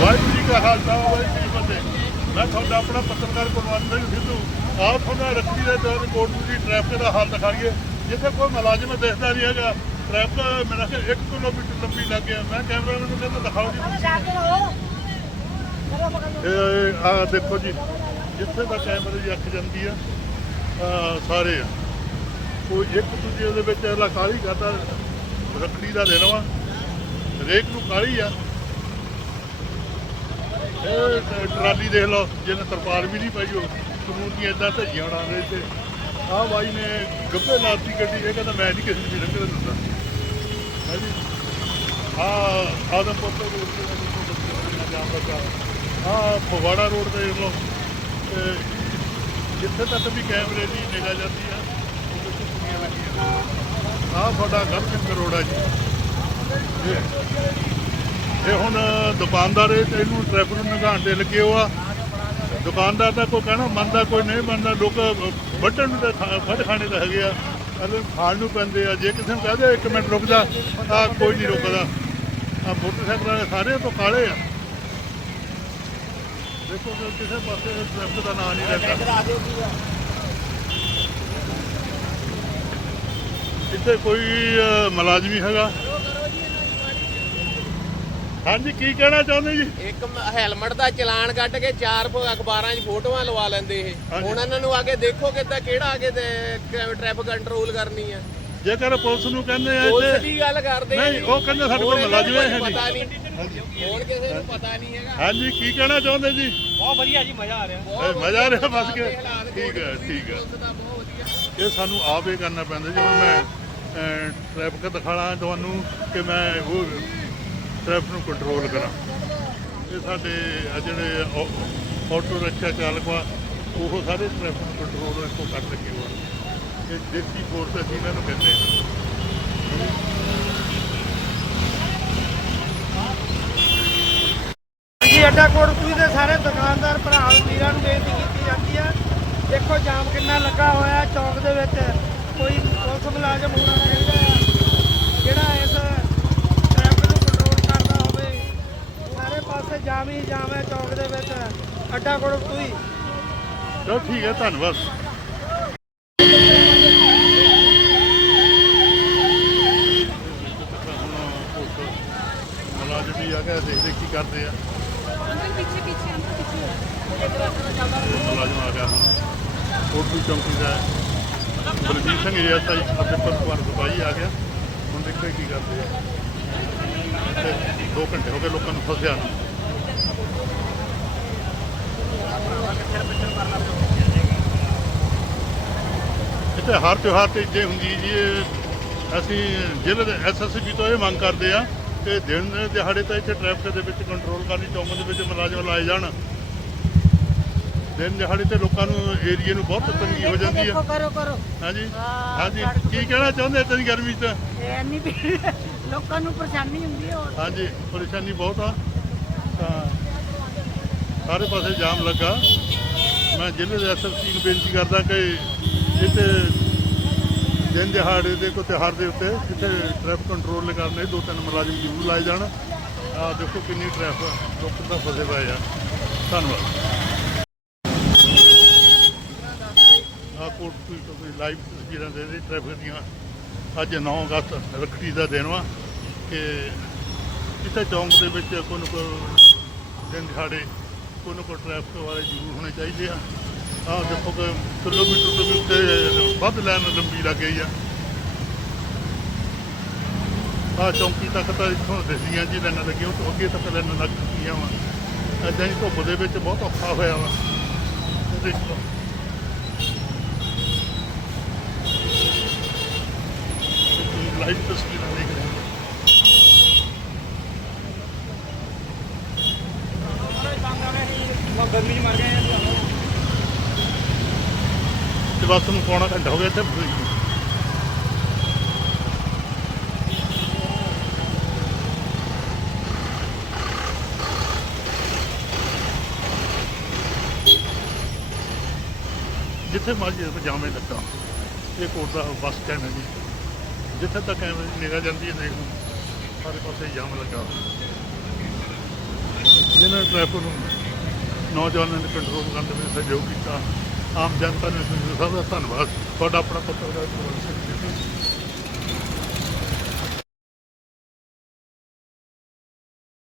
ਵਾਹਿਗੁਰੂ ਜੀ ਕਾ ਖਾਲਸਾ, ਵਾਹਿਗੁਰੂ ਜੀ ਫਤਿਹ। ਮੈਂ ਤੁਹਾਡਾ ਆਪਣਾ ਪੱਤਰਕਾਰ ਕੁਲਵੰਤ ਸਿੰਘ ਸਿੱਧੂ। ਆਪ ਤੁਹਾਨੂੰ ਰੱਖੀ ਦੇ ਦੌਰਾਨ ਕੋਟਪੁਰ ਦੀ ਟ੍ਰੈਫਿਕ ਦਾ ਹਾਲ ਦਿਖਾਈਏ। ਜਿੱਥੇ ਕੋਈ ਮੁਲਾਜ਼ਮ ਦੇਖਦਾ ਨਹੀਂ ਹੈਗਾ। ਟ੍ਰੈਫਿਕ ਮੇਰਾ ਕਿ 1 ਕਿਲੋਮੀਟਰ ਲੰਬੀ ਲੱਗ ਗਿਆ। ਮੈਂ ਕੈਮਰਾਮੈਨ ਨੂੰ ਕਹਿੰਦਾ ਦਿਖਾਓ ਜੀ ਇਹ ਆ ਦੇਖੋ ਜੀ। ਜਿੱਥੇ ਦਾ ਕੈਮਰੇ ਦੀ ਅੱਖ ਜਾਂਦੀ ਆ ਸਾਰੇ ਆ। ਕੋਈ ਇੱਕ ਦੂਜੇ ਦੇ ਵਿੱਚ ਅਗਲਾ ਕਾਲੀ ਕਰਦਾ, ਰੱਖੜੀ ਦਾ ਦਿਨ ਵਾ। ਹਰੇਕ ਨੂੰ ਕਾਲੀ ਆ। ਇਹ ਟਰਾਲੀ ਦੇਖ ਲਓ, ਜਿਹਨੇ ਤਰਪਾਲ ਵੀ ਨਹੀਂ ਪਾਈ ਉਹ, ਕਾਨੂੰਨ ਦੀਆਂ ਇਦਾਂ ਧੱਜੀਆਂ ਉਡਾ ਰਹੇ ਤੇ ਆਹ ਬਾਈ ਨੇ ਗੱਭੇ ਲਾਤੀ ਗੱਡੀ, ਇਹ ਕਹਿੰਦਾ ਮੈਂ ਨਹੀਂ ਕਿਸੇ ਨੂੰ ਵੀ ਲੰਘਣ ਦਿੰਦਾ। ਹੈ ਜੀ, ਆਹ ਆਦਮਪੁਰ ਤੋਂ ਰੋਡ ਤੇ ਮੈਨੂੰ ਜਾਮ ਲੱਗਾ ਫਗਵਾੜਾ ਰੋਡ ਤੇ ਦੇਖ ਲਓ, ਤੇ ਜਿੱਥੇ ਤੱਕ ਵੀ ਕੈਮਰੇ ਦੀ ਨਿਗਾਹ ਜਾਂਦੀ ਆ, ਉਹਦੇ ਤੇ ਕੁੜੀਆਂ ਲੱਗੀਆਂ ਆਹ ਤੁਹਾਡਾ ਗਰਮਿੰਗ ਰੋਡ ਆ ਜੀ। ਇਹ- ਹੁਣ ਦੁਕਾਨਦਾਰ ਇਹਨੂੰ ਟ੍ਰੈਫਿਕ ਨੂੰ ਨਿਗਾਹਣ ਦੇ ਲੱਗੇ ਹੋ ਆ ਦੁਕਾਨਦਾਰ ਦਾ ਕੋਈ ਕਹਿਣਾ ਮੰਨਦਾ ਕੋਈ ਨਹੀਂ ਮੰਨਦਾ ਲੋਕ ਵੱਢਣ ਨੂੰ ਤਾਂ ਖਾ- ਵੱਢ ਖਾਣੇ ਤਾਂ ਹੈਗੇ ਆ। ਅਗਲੇ ਖਾਣ ਨੂੰ ਪੈਂਦੇ ਆ। ਜੇ ਕਿਸੇ ਨੂੰ ਕਹਦੇ ਇੱਕ ਮਿੰਟ ਰੁਕ ਜਾ ਆ ਕੋਈ ਨਹੀਂ ਰੁਕਦਾ। ਆ ਮੋਟਰਸਾਈਕਲ ਵਾਲੇ ਸਾਰੇ ਤੋਂ ਕਾਲੇ ਆ। ਦੇਖੋ ਕਿ ਕਿਸੇ ਪਾਸੇ ਟ੍ਰੈਫਿਕ ਦਾ ਨਾਂ ਨਹੀਂ ਲੈਂਦਾ ਇੱਥੇ ਕੋਈ ਅਹ, ਮੁਲਾਜ਼ਮ ਹੈਗਾ। ਹਾਂਜੀ ਕੀ ਕਹਿਣਾ ਚਾਹੁੰਦੇ ਜੀ? ਇੱਕ ਮ- ਹੈਲਮਟ ਦਾ ਚਲਾਨ ਕੱਢ ਕੇ ਚਾਰ ਫੋ- ਅਖਬਾਰਾਂ 'ਚ ਫੋਟੋਆਂ ਲਵਾ ਲੈਂਦੇ ਇਹ। ਹਾਂਜੀ। ਹੁਣ ਇਹਨਾਂ ਨੂੰ ਆ ਕੇ ਦੇਖੋ ਕਿੱਦਾਂ ਕਿਹੜਾ ਆ ਕੇ ਟ੍ਰੈਫਿਕ ਕੰਟਰੋਲ ਕਰਨੀ ਆ। ਜੇਕਰ ਪੁਲਿਸ ਨੂੰ ਕਹਿੰਦੇ ਆ ਪੁਲਿਸ ਇੱਥੇ ਦੀ ਗੱਲ ਕਰਦੇ ਨਹੀਂ ਉਹ ਕਹਿੰਦੇ ਸਾਡੇ ਕੋਲ ਹੁਣ ਮੁਲਾਜ਼ਮ ਇਹਨਾਂ ਹੈ ਪਤਾ ਨਹੀਂ। ਹੁਣ ਕਿਸੇ ਨੂੰ ਪਤਾ ਨਹੀਂ ਹੈਗਾ। ਹਾਂਜੀ ਕੀ ਕਹਿਣਾ ਚਾਹੁੰਦੇ ਜੀ? ਬਹੁਤ ਵਧੀਆ ਜੀ ਮਜ਼ਾ ਆ ਰਿਹਾ। ਇਹ ਮਜ਼ਾ ਆ ਰਿਹਾ ਬਸ ਕੇ ਠੀਕ ਹੈ ਠੀਕ ਹੈ। ਪੁਲਿਸ ਦਾ ਬਹੁਤ ਵਧੀਆ। ਇਹ ਸਾਨੂੰ ਆਪ ਇਹ ਕਰਨਾ ਪੈਂਦਾ ਜੀ। ਹੁਣ ਮੈਂ ਟ੍ਰੈਫਿਕ ਦਿਖਾਣਾ ਤੁਹਾਨੂੰ ਕਿ ਮੈਂ ਉਹ ਟ੍ਰੈਫਿਕ ਨੂੰ ਕੰਟਰੋਲ ਕਰਾਂ। ਇਹ ਸਾਡੇ ਆ ਜਿਹੜੇ ਆਹ ਆਟੋ ਰਿਕਸ਼ਾ ਚਾਲਕ ਵਾ ਉਹ ਸਾਰੇ ਟ੍ਰੈਫਿਕ ਨੂੰ ਕੰਟਰੋਲ ਇੱਕੋ ਕਰ ਲੱਗੇ ਹੋਆ ਇਹ ਦੇਸੀ ਫੋਰਸ ਅਸੀਂ ਇਹਨਾਂ ਨੂੰ ਕਹਿੰਦੇ ਹਾਂ ਜੀ, ਅੱਡਾ ਕੋਟਪੁਰੀ ਦੇ ਸਾਰੇ ਦੁਕਾਨਦਾਰ ਭਰਾ ਵੀਰਾਂ ਨੂੰ ਬੇਨਤੀ ਕੀਤੀ ਜਾਂਦੀ ਹੈ ਦੇਖੋ, ਜਾਮ ਕਿੰਨਾ ਲੱਗਾ ਹੋਇਆ ਚੌਂਕ ਦੇ ਵਿੱਚ ਕੋਈ ਪੁਲਿਸ ਮੁਲਾਜ਼ਮ ਹੋਣਾ ਚਾਹੀਦਾ ਹੈ। ਜਿਹੜਾ ਇਸ ਟ੍ਰੈਫਿਕ ਨੂੰ ਕੰਟਰੋਲ ਕਰਦਾ ਹੋਵੇ ਸਾਰੇ ਪਾਸੇ ਜਾਮ ਹੀ ਜਾਮ ਹੈ ਚੌਂਕ ਦੇ ਵਿੱਚ ਅੱਡਾ ਕੋਟਪੁਰੀ ਚਲੋ ਠੀਕ ਹੈ ਧੰਨਵਾਦ। ਮੁਲਾਜ਼ਮ ਵੀ ਆ ਕੇ ਦੇਖਦੇ ਕੀ ਕਰਦੇ ਆ। ਅੰਕਲ ਪਿੱਛੇ ਪਿੱਛੇ ਅੰਕਲ ਪਿੱਛੇ। ਮੁਲਾਜ਼ਮ ਆ ਗਿਆ ਹੁਣ। ਕੋਟੂ ਚੌਂਕੀ ਦਾ ਹੈ। ਬਲਜੀਤ ਸਿੰਘ ਜੀ ਐਸਆਈ ਅਤੇ ਪਰਵਾਰ ਸਪਾਈ ਆ ਗਿਆ। ਹੁਣ ਦੇਖੋ ਕੀ ਕਰਦੇ ਆ। ਤੇ 2 ਘੰਟੇ ਹੋ ਗਏ ਲੋਕਾਂ ਨੂੰ ਫਸਿਆ ਨੂੰ। ਇੱਥੇ ਹਰ ਤਿਉਹਾਰ ਤੇ ਜੇ ਹੁੰਦੀ ਜੀ ਇਹ ਅਸੀਂ ਜ਼ਿਲ੍ਹੇ ਦੇ ਐਸਐਸਪੀ ਤੋਂ ਇਹ ਮੰਗ ਕਰਦੇ ਆ ਕਿ ਦਿਨ ਦੇ ਦਿਹਾੜੇ ਤਾਂ ਇੱਥੇ ਟ੍ਰੈਫਿਕ ਦੇ ਵਿੱਚ ਕੰਟਰੋਲ ਕਰਨੀ ਚੌਂਕ ਦੇ ਵਿੱਚ ਮੁਲਾਜ਼ਮ ਲਾਏ ਜਾਣ। ਦਿਨ ਦਿਹਾੜੇ ਤੇ ਲੋਕਾਂ ਨੂੰ ਏਰੀਏ ਨੂੰ ਬਹੁਤ ਤੰਗੀ ਹੋ ਜਾਂਦੀ ਹੈ ਕਰੋ ਕਰੋ। ਹਾਂਜੀ? ਹਾਂਜੀ। ਕੀ ਕਹਿਣਾ ਚਾਹੁੰਦੇ ਇਤਨੀ ਗਰਮੀ 'ਚ? ਇਹ ਨਹੀਂ ਵੀ ਲੋਕਾਂ ਨੂੰ ਪਰੇਸ਼ਾਨੀ ਹੁੰਦੀ ਹੈ ਹਾਂਜੀ ਪਰੇਸ਼ਾਨੀ ਬਹੁਤ ਆ। ਤਾਂ ਸਾਰੇ ਪਾਸੇ ਜਾਮ ਲੱਗਾ। ਮੈਂ ਜ਼ਿਲ੍ਹੇ ਦੇ ਐਸਐਸਪੀ ਨੂੰ ਬੇਨਤੀ ਕਰਦਾ ਕਿ ਇੱਥੇ ਦਿਨ ਦਿਹਾੜੇ ਦੇ ਕੋਈ ਤਿਉਹਾਰ ਦੇ ਉੱਤੇ ਜਿੱਥੇ ਟ੍ਰੈਫਿਕ ਕੰਟਰੋਲ ਕਰਨੇ, ਦੋ ਤਿੰਨ ਮੁਲਾਜ਼ਮ ਜ਼ਰੂਰ ਲਾਏ ਜਾਣ। ਆ ਦੇਖੋ ਕਿੰਨੀ ਟ੍ਰੈਫਿਕ ਲੋਕ ਤਾਂ ਫਸੇ ਪਏ ਆ। ਧੰਨਵਾਦ। ਆ ਕੋਟ ਕੋਈ ਲਾਈਵ ਤਸਵੀਰਾਂ ਦੇ ਰਹੇ ਟ੍ਰੈਫਿਕ ਦੀਆਂ। ਅੱਜ 9 ਅਗਸਤ ਰੱਖੜੀ ਦਾ ਦਿਨ ਵਾ ਕਿ ਇੱਥੇ ਚੌਂਕ ਦੇ ਵਿੱਚ ਕੋਈ ਨਾ ਕੋਈ ਦਿਨ ਦਿਹਾੜੇ ਕੋਈ ਨਾ ਕੋਈ ਟ੍ਰੈਫਿਕ ਵਾਲੇ ਜ਼ਰੂਰ ਹੋਣੇ ਚਾਹੀਦੇ ਆ। ਆਹ ਦੇਖੋ ਕਿ ਕਿਲੋਮੀਟਰ ਤੋਂ ਵੀ ਉੱਤੇ, ਵੱਧ ਲਾਈਨ ਲੰਬੀ ਲੱਗ ਗਈ ਆ। ਆ ਚੌਂਕੀ ਤੱਕ ਤਾਂ ਇੱਥੋਂ ਦਿਸਦੀਆਂ ਜੀ ਲਾਈਨਾਂ ਲੱਗੀਆਂ ਉਹ ਤੋਂ ਅੱਗੇ ਤੱਕ ਲਾਈਨਾਂ ਲੱਗ ਚੁੱਕੀਆਂ ਵਾ। ਐਦਾਂ ਹੀ ਧੁੱਪ ਦੇ ਵਿੱਚ ਬਹੁਤ ਔਖਾ ਹੋਇਆ ਵਾ। ਦੇਖੋ। ਲਾਈਵ ਤਸਵੀਰਾਂ ਦੇਖ ਰਹੇ ਹੋ ਗਰਮੀ 'ਚ ਮਰ ਗਏ ਆ, ਤੇ ਬਸ ਨੂੰ ਪੌਣਾ ਘੰਟਾ ਹੋ ਗਿਆ ਇੱਥੇ। ਜਿੱਥੇ ਮਰਜ਼ੀ ਪਜਾਮੇ ਲੱਗਾ ਇਹ ਕੋਟ ਦਾ ਬੱਸ ਸਟੈਂਡ ਹੈ ਜੀ। ਜਿੱਥੇ ਤੱਕ ਐਵੇਂ ਨਿਗਾਹ ਜਾਂਦੀ ਹੈ, ਦੇਖ ਲਓ। ਸਾਰੇ ਪਾਸੇ ਜਾਮ ਲੱਗਾ। ਜਿਹਨਾਂ ਟ੍ਰੈਫਿਕ ਨੂੰ ਨੌਜਵਾਨਾਂ ਨੇ ਕੰਟਰੋਲ ਕਰਨ ਦੇ ਵਿੱਚ ਸਹਿਯੋਗ ਕੀਤਾ। ਆਮ ਜਨਤਾ ਨੇ ਸੰਜੂ ਸਾਹਿਬ ਦਾ ਧੰਨਵਾਦ। ਤੁਹਾਡਾ ਆਪਣਾ ਪੱਤਰਕਾਰ ਕੁਲਵੰਤ ਸਿੰਘ ਜੀ